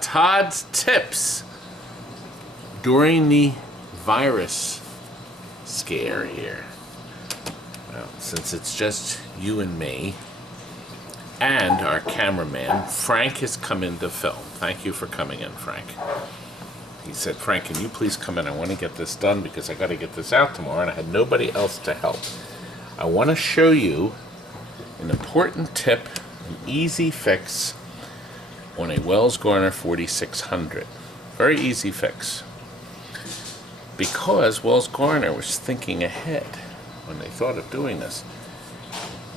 Todd's tips during the virus scare here. Well, since it's just you and me and our cameraman, Frank has come in to film. Thank you for coming in, Frank. He said, Frank, can you please come in? I want to get this done because I got to get this out tomorrow, and I had nobody else to help. I want to show you an important tip, an easy fix on a Wells Gardner 4600. Very easy fix. Because Wells Gardner was thinking ahead when they thought of doing this.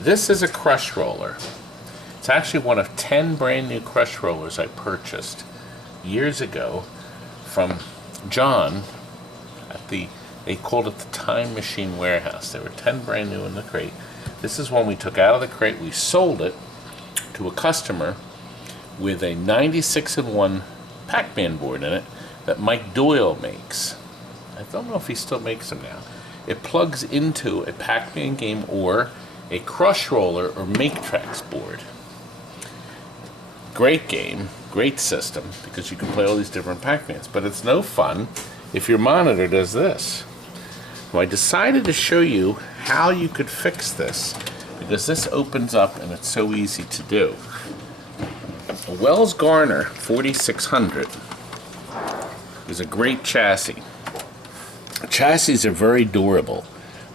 This is a crush roller. It's actually one of 10 brand new crush rollers I purchased years ago from John at they called it the Time Machine Warehouse. There were 10 brand new in the crate. This is one we took out of the crate. We sold it to a customer with a 96-in-1 Pacman board in it that Mike Doyle makes. I don't know if he still makes them now. It plugs into a Pacman game or a crush roller or Maketrax board. Great game, great system, because you can play all these different Pacmans, but it's no fun if your monitor does this. So I decided to show you how you could fix this, because this opens up and it's so easy to do. A Wells Gardner 4600 is a great chassis. Chassis are very durable,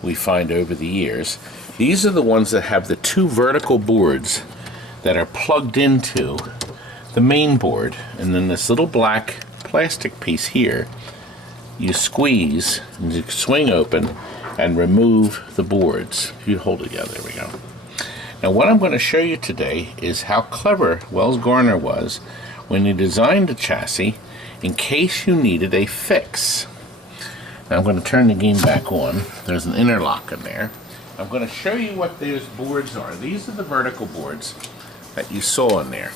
we find over the years. These are the ones that have the two vertical boards that are plugged into the main board, and then this little black plastic piece here you squeeze and you swing open and remove the boards. If you hold it, yeah, there we go. Now what I'm going to show you today is how clever Wells Gardner was when they designed the chassis in case you needed a fix. Now I'm going to turn the game back on. There's an interlock in there. I'm going to show you what those boards are. These are the vertical boards that you saw in there.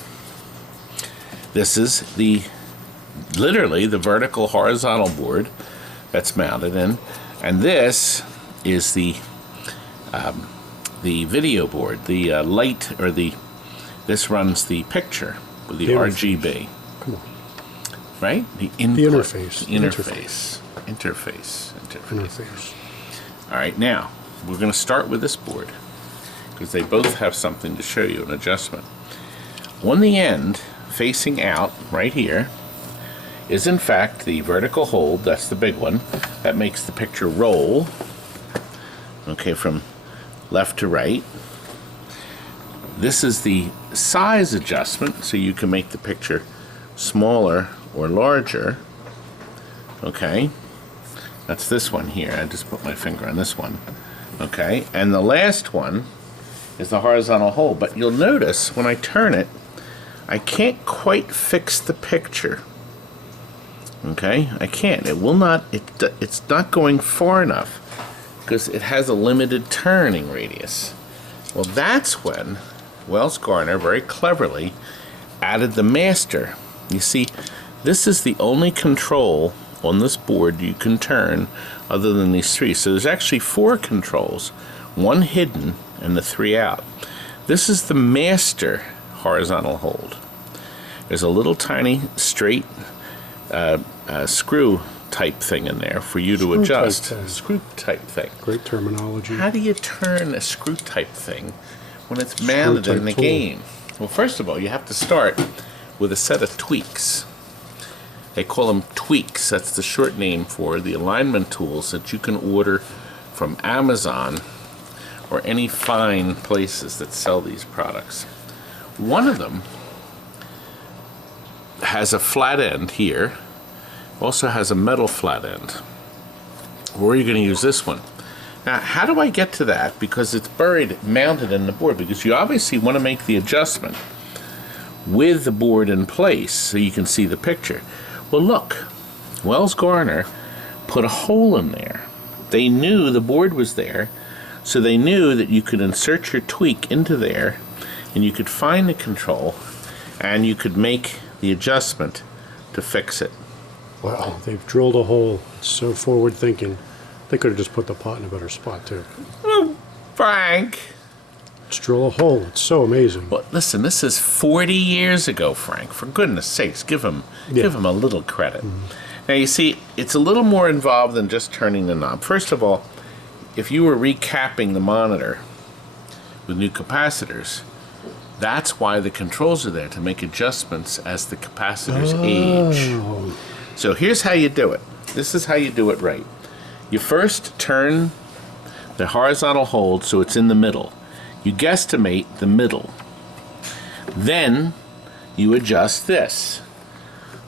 This is literally the vertical horizontal board that's mounted in, and this is the video board, the light, or this runs the picture with the RGB. Come on. Right? The interface. Interface. All right, now we're going to start with this board because they both have something to show you, an adjustment. On the end, facing out right here, is in fact the vertical hold. That's the big one that makes the picture roll, okay, from left to right. This is the size adjustment, so you can make the picture smaller or larger. Okay, that's this one here. I just put my finger on this one. Okay, and the last one is the horizontal hold, but you'll notice when I turn it, I can't quite fix the picture. Okay, I can't. It will not. It's not going far enough because it has a limited turning radius. Well, that's when Wells Gardner very cleverly added the master. You see, this is the only control on this board you can turn other than these three. So there's actually 4 controls, 1 hidden and the 3 out. This is the master horizontal hold. There's a little tiny straight screw type thing in there for you to adjust. Screw type thing. Great terminology. How do you turn a screw type thing when it's mounted in the game? Well, first of all, you have to start with a set of tweaks. They call them tweaks. That's the short name for the alignment tools that you can order from Amazon or any fine places that sell these products. One of them has a flat end here, also has a metal flat end. Or you're going to use this one. Now, how do I get to that? Because it's buried, mounted in the board, because you obviously want to make the adjustment with the board in place so you can see the picture. Well, look, Wells Gardner put a hole in there. They knew the board was there, so they knew that you could insert your tweak into there and you could find the control and you could make the adjustment to fix it. Wow, they've drilled a hole. It's so forward thinking. They could have just put the pot in a better spot too. Oh, Frank. Let's drill a hole. It's so amazing. Well, listen, this is 40 years ago, Frank. For goodness sakes, give him a little credit. Now, you see, it's a little more involved than just turning the knob. First of all, if you were recapping the monitor with new capacitors, that's why the controls are there, to make adjustments as the capacitors age. So here's how you do it. This is how you do it right. You first turn the horizontal hold so it's in the middle. You guesstimate the middle. Then you adjust this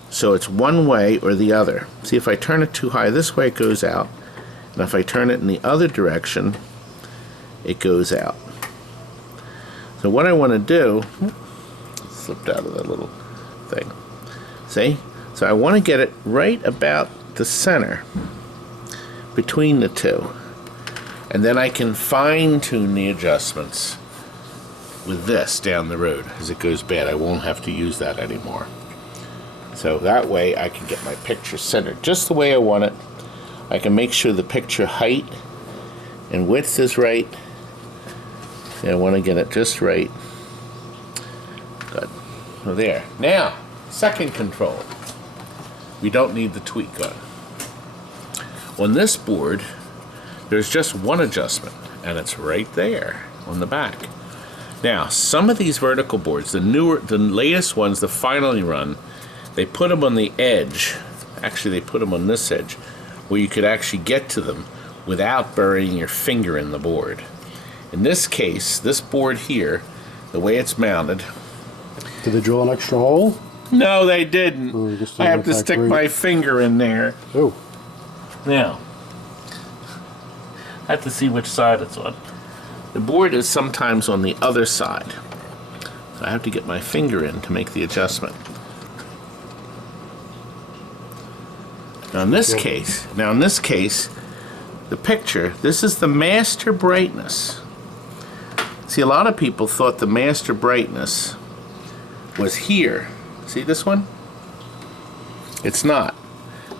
so it's one way or the other. See, if I turn it too high this way, it goes out, and if I turn it in the other direction, it goes out. So what I want to do, slipped out of that little thing. See? So I want to get it right about the center between the two. And then I can fine-tune the adjustments with this down the road. As it goes bad, I won't have to use that anymore. So that way I can get my picture centered just the way I want it. I can make sure the picture height and width is right. See, I want to get it just right. Good. So there. Now, second control. We don't need the tweak gun. On this board, there's just one adjustment, and it's right there on the back. Now, some of these vertical boards, the latest ones, the finally run, they put them on the edge. Actually, they put them on this edge, where you could actually get to them without burying your finger in the board. In this case, this board here, the way it's mounted. Did they drill an extra hole? No, they didn't. Oh, I have to stick my finger in there. Oh. Now, I have to see which side it's on. The board is sometimes on the other side. So I have to get my finger in to make the adjustment. Now in this case, the picture, this is the master brightness. See, a lot of people thought the master brightness was here. See this one? It's not.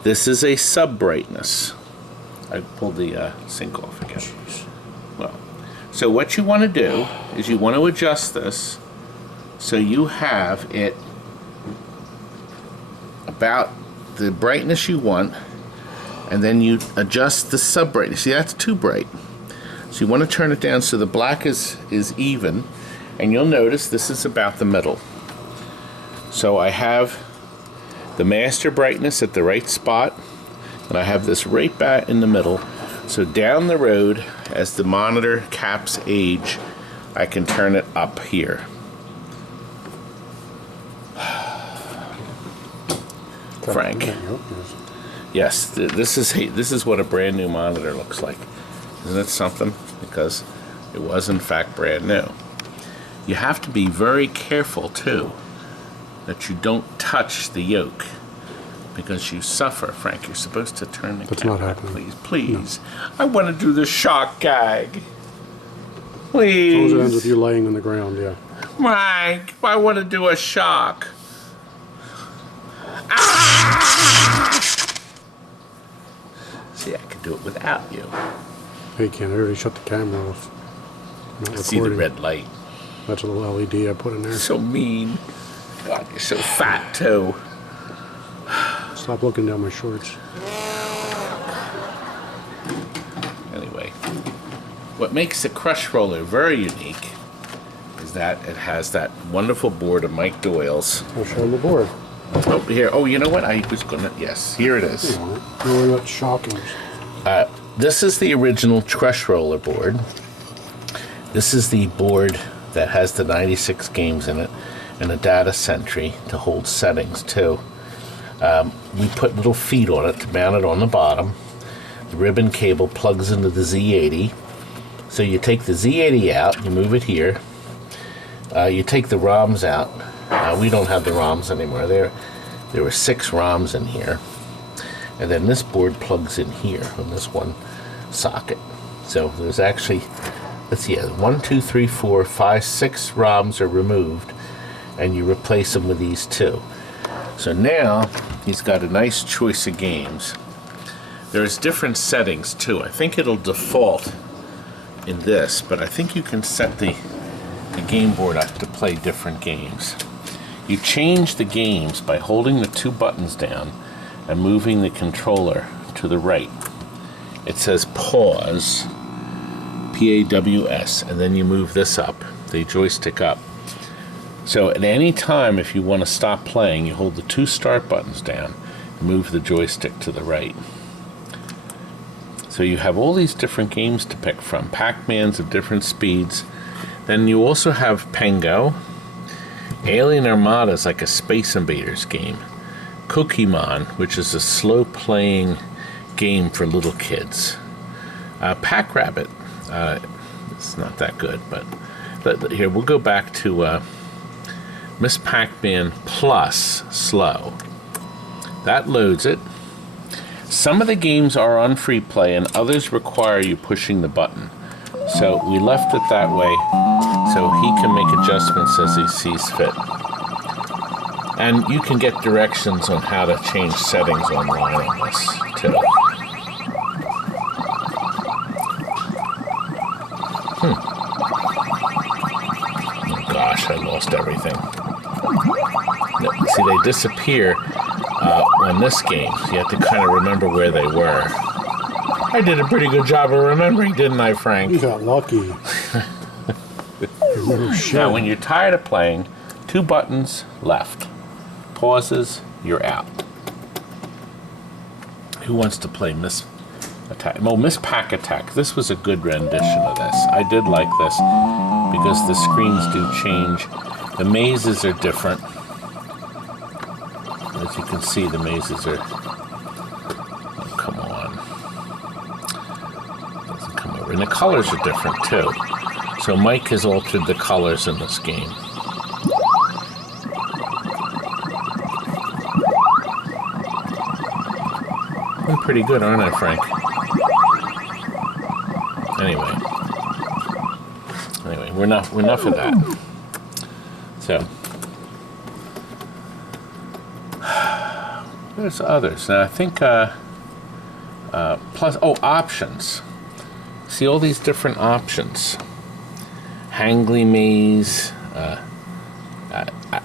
This is a sub brightness. I pulled the sink off again. Well, so what you want to do is you want to adjust this so you have it about the brightness you want, and then you adjust the sub brightness. See, that's too bright. So you want to turn it down so the black is even, and you'll notice this is about the middle. So I have the master brightness at the right spot, and I have this right back in the middle. So down the road, as the monitor caps age, I can turn it up here. Frank. Yes, this is what a brand new monitor looks like. Isn't it something? Because it was in fact brand new. You have to be very careful too that you don't touch the yoke, because you suffer. Frank, you're supposed to turn the That's camera. not happening. Please. No. I want to do the shock gag. Please. As long as it ends with you laying on the ground, yeah. Frank, I want to do a shock. Ah! See, I can do it without you. Hey, Ken, I already shut the camera off. Not See the recording. red light. That's a little LED I put in there. So mean. God, you're so fat too. Stop looking down my shorts. Anyway, what makes the crush roller very unique is that it has that wonderful board of Mike Doyle's. I'll show them the board. Oh, here. Oh, you know what? I was gonna. Yes, here it is. Really not shocking. This is the original crush roller board. This is the board that has the 96 games in it and a data sentry to hold settings too. We put little feet on it to mount it on the bottom. The ribbon cable plugs into the Z80. So you take the Z80 out, you move it here. You take the ROMs out. We don't have the ROMs anymore. There were 6 ROMs in here. And then this board plugs in here on this one socket. So there's actually, let's see, 1, 2, 3, 4, 5, 6 ROMs are removed, and you replace them with these 2. So now he's got a nice choice of games. There's different settings too. I think it'll default in this, but I think you can set the the game board to play different games. You change the games by holding the two buttons down and moving the controller to the right. It says pause, P-A-W-S, and then you move this up, the joystick up. So at any time, if you want to stop playing, you hold the two start buttons down and move the joystick to the right. So you have all these different games to pick from, Pacmans of different speeds. Then you also have Pango. Alien Armada is like a Space Invaders game. Pokemon, which is a slow-playing game for little kids. Pack Rabbit, it's not that good, but here, we'll go back to Miss Pac-Man Plus Slow. That loads it. Some of the games are on free play and others require you pushing the button. So we left it that way so he can make adjustments as he sees fit. And you can get directions on how to change settings online on this too. Oh gosh, I lost everything. See, they disappear on this game. You have to kind of remember where they were. I did a pretty good job of remembering, didn't I, Frank? You got lucky. Oh, shit. Now, when you're tired of playing, two buttons left. Pauses, you're out. Who wants to play Miss Attack? Well, Miss Pack Attack. This was a good rendition of this. I did like this because the screens do change. The mazes are different. As you can see, the mazes are... Oh, come on. Doesn't come over. And the colors are different, too. So Mike has altered the colors in this game. I'm pretty good, aren't I, Frank? Anyway, we're enough of that. So, there's others. Now, I think, plus, options. See all these different options. Hangly Maze.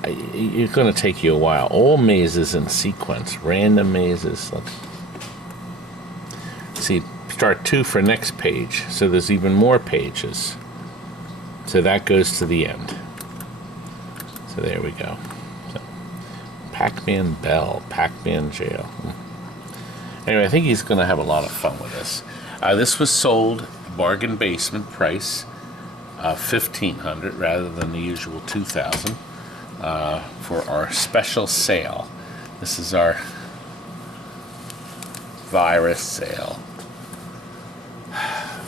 It's going to take you a while. All mazes in sequence. Random mazes. See, start 2 for next page. So there's even more pages. So that goes to the end. So there we go. So, Pac-Man Bell, Pac-Man Jail. Anyway, I think he's going to have a lot of fun with this. This was sold bargain basement price, $1,500 rather than the usual $2,000 for our special sale. This is our virus sale.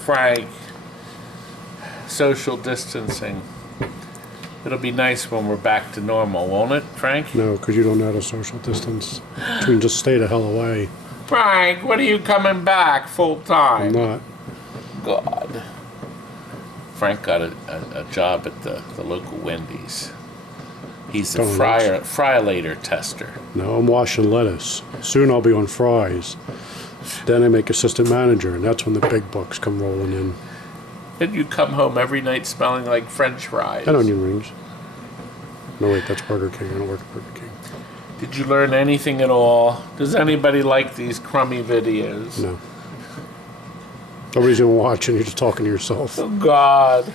Frank, social distancing. It'll be nice when we're back to normal, won't it, Frank? No, because you don't know how to social distance. You can just stay the hell away. Frank, when are you coming back full time? I'm not. God. Frank got a job at the local Wendy's. He's the fry-later tester. No, I'm washing lettuce. Soon I'll be on fries. Then I make assistant manager, and that's when the big bucks come rolling in. Then you come home every night smelling like French fries. I don't need rings. No, wait, that's Burger King. I don't work at Burger King. Did you learn anything at all? Does anybody like these crummy videos? No. Nobody's even watching. You're just talking to yourself. Oh, God.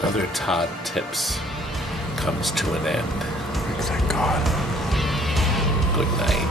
Another Todd Tips comes to an end. Thank God. Good night.